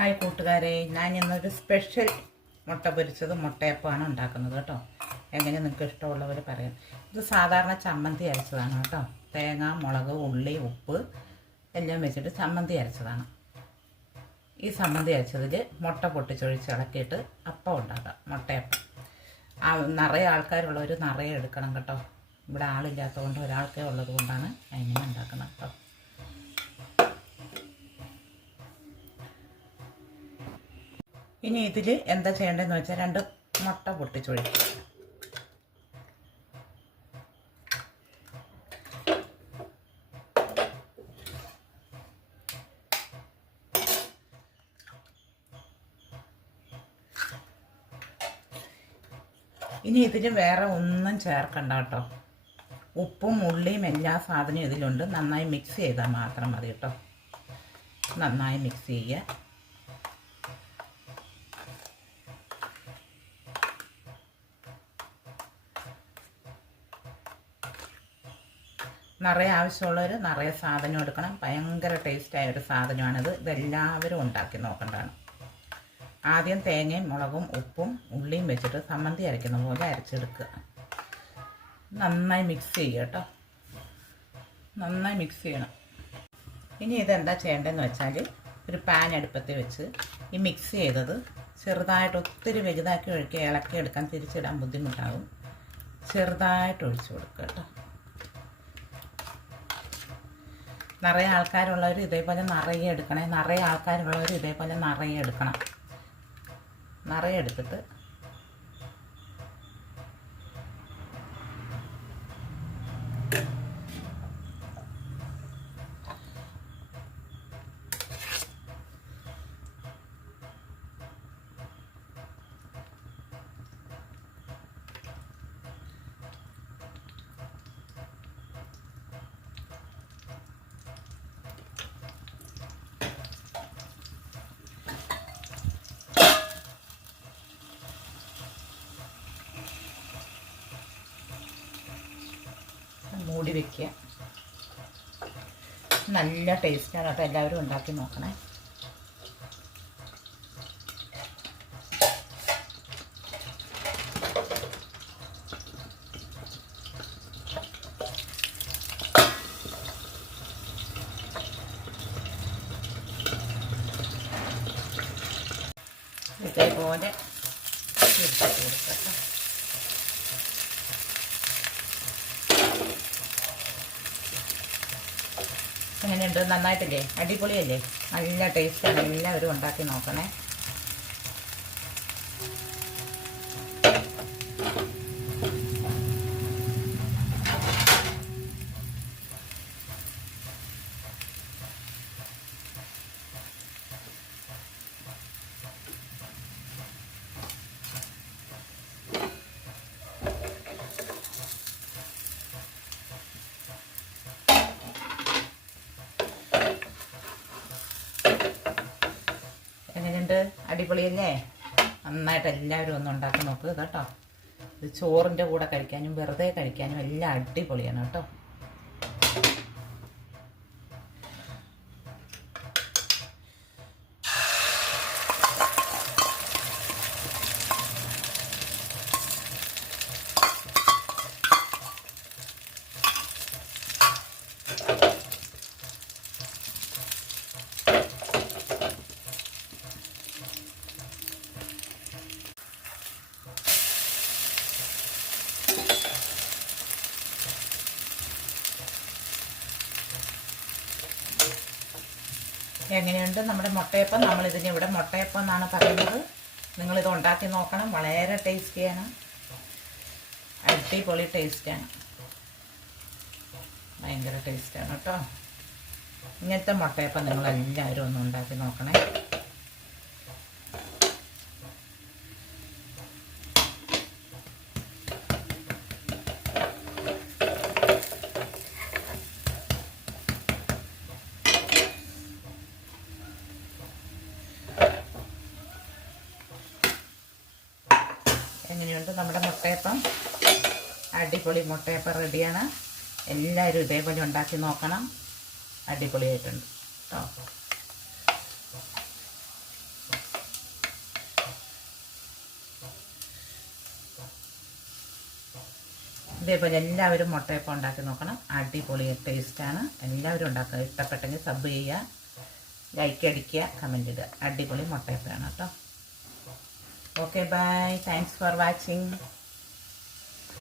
Hi കൂട്ടുകാരെ ഞാൻ ഇന്നൊരു സ്പെഷ്യൽ മുട്ട പൊരിച്ചത് മുട്ടയപ്പമാണ് ഉണ്ടാക്കുന്നത് കേട്ടോ. എങ്ങനെ നിങ്ങൾക്ക് ഇഷ്ടമുള്ളവർ പറയാം. ഇത് സാധാരണ ചമ്മന്തി അരച്ചതാണ് കേട്ടോ. തേങ്ങ മുളക് ഉള്ളി ഉപ്പ് എല്ലാം വെച്ചിട്ട് ചമ്മന്തി അരച്ചതാണ്. ഈ ചമ്മന്തി അരച്ചതിൽ മുട്ട പൊട്ടിച്ചൊഴിച്ച് ഇളക്കിയിട്ട് അപ്പം ഉണ്ടാക്കാം മുട്ടയപ്പം. ആ നിറയെ ആൾക്കാരുള്ളവർ നിറയെ എടുക്കണം കേട്ടോ. ഇവിടെ ആളില്ലാത്തതുകൊണ്ട് ഒരാൾക്കേ ഉള്ളത് കൊണ്ടാണ് അതിനെ ഉണ്ടാക്കുന്നത് കേട്ടോ. ഇനി ഇതിൽ എന്താ ചെയ്യേണ്ടതെന്ന് വെച്ചാൽ രണ്ട് മുട്ട പൊട്ടിച്ചൊഴിക്കുക ഇനി ഇതിൽ വേറെ ഒന്നും ചേർക്കണ്ട കേട്ടോ. ഉപ്പും ഉള്ളിയും എല്ലാ സാധനവും ഇതിലുണ്ട്. നന്നായി മിക്സ് ചെയ്താൽ മാത്രം മതി കേട്ടോ. നന്നായി മിക്സ് ചെയ്യുക. നിറയെ ആവശ്യമുള്ളവർ നിറയെ സാധനം എടുക്കണം. ഭയങ്കര ടേസ്റ്റായ ഒരു സാധനമാണിത്. ഇതെല്ലാവരും ഉണ്ടാക്കി നോക്കേണ്ടതാണ്. ആദ്യം തേങ്ങയും മുളകും ഉപ്പും ഉള്ളിയും വെച്ചിട്ട് സമ്മന്തി അരയ്ക്കുന്ന പോലെ അരച്ചെടുക്കുക. നന്നായി മിക്സ് ചെയ്യുക കേട്ടോ. നന്നായി മിക്സ് ചെയ്യണം. ഇനി ഇതെന്താ ചെയ്യേണ്ടതെന്ന് വെച്ചാൽ ഒരു പാൻ അടുപ്പത്തിൽ വെച്ച് ഈ മിക്സ് ചെയ്തത് ചെറുതായിട്ട് ഒത്തിരി വലുതാക്കി ഒഴുക്കി ഇളക്കി എടുക്കാൻ തിരിച്ചിടാൻ ബുദ്ധിമുട്ടാകും. ചെറുതായിട്ട് ഒഴിച്ചു കൊടുക്കുക കേട്ടോ. നിറയെ ആൾക്കാരുള്ളവർ ഇതേപോലെ നിറയെ എടുക്കണേ. നിറയെ ആൾക്കാരുള്ളവർ ഇതേപോലെ നിറയെ എടുക്കണം. നിറയെ എടുത്തിട്ട് മൂടി വെക്കുക നല്ല ടേസ്റ്റാണ് കേട്ടോ എല്ലാവരും ഉണ്ടാക്കി നോക്കണേ. ഇതേപോലെ ഇട്ടിട്ട് എങ്ങനെയുണ്ട് നന്നായിട്ടില്ലേ? അടിപൊളിയല്ലേ? നല്ല ടേസ്റ്റാണ് എല്ലാവരും ഉണ്ടാക്കി നോക്കണേ. എങ്ങനെയുണ്ട്? അടിപൊളിയല്ലേ നന്നായിട്ട് എല്ലാവരും ഒന്ന് ഉണ്ടാക്കി നോക്കുക കേട്ടോ. ഇത് ചോറിന്റെ കൂടെ കഴിക്കാനും വെറുതെ കഴിക്കാനും എല്ലാം അടിപൊളിയാണ് കേട്ടോ. എങ്ങനെയുണ്ട് നമ്മുടെ മുട്ടയപ്പം? നമ്മളിതിന് ഇവിടെ മുട്ടയപ്പം എന്നാണ് പറയുന്നത്. നിങ്ങളിത് ഉണ്ടാക്കി നോക്കണം. വളരെ ടേസ്റ്റിയാണ് അടിപൊളി ടേസ്റ്റാണ് ഭയങ്കര ടേസ്റ്റാണ് കേട്ടോ. ഇങ്ങനത്തെ മുട്ടയപ്പം നിങ്ങളെല്ലാവരും ഒന്ന് ഉണ്ടാക്കി നോക്കണേ. ഇങ്ങനെയുണ്ട്. നമ്മുടെ മുട്ടയപ്പം. അടിപൊളി മുട്ടയപ്പം റെഡിയാണ്. എല്ലാവരും ഇതേപോലെ ഉണ്ടാക്കി നോക്കണം. അടിപൊളിയായിട്ടുണ്ട്. കേട്ടോ ഇതേപോലെ എല്ലാവരും മുട്ടയപ്പം ഉണ്ടാക്കി നോക്കണം. അടിപൊളി ടേസ്റ്റാണ്. എല്ലാവരും ഉണ്ടാക്കുക. ഇഷ്ടപ്പെട്ടെങ്കിൽ സബ് ചെയ്യുക. ലൈക്ക് അടിക്കുക. കമന്റ് ചെയ്യുക അടിപൊളി മുട്ടയപ്പമാണ് കേട്ടോ Okay, bye. Thanks for watching.